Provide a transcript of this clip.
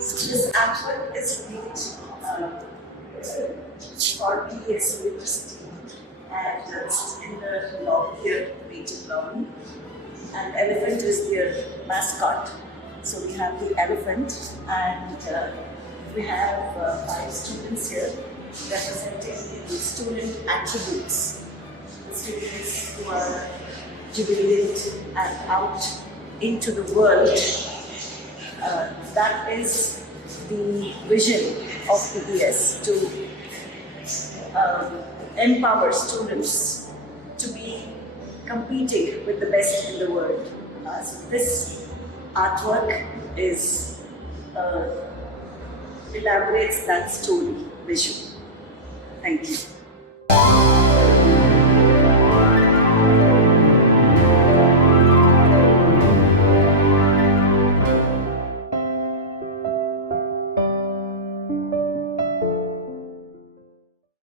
So this artwork is made for PES University, and this is in the lobby here, painted lobby. And elephant is their mascot. So we have the elephant, and we have 5 students here representing the student attributes. The students who are jubilant and out into the world. That is the vision of PES, to empower students to be competing with the best in the world. So this artwork is elaborates that story, vision. Thank you.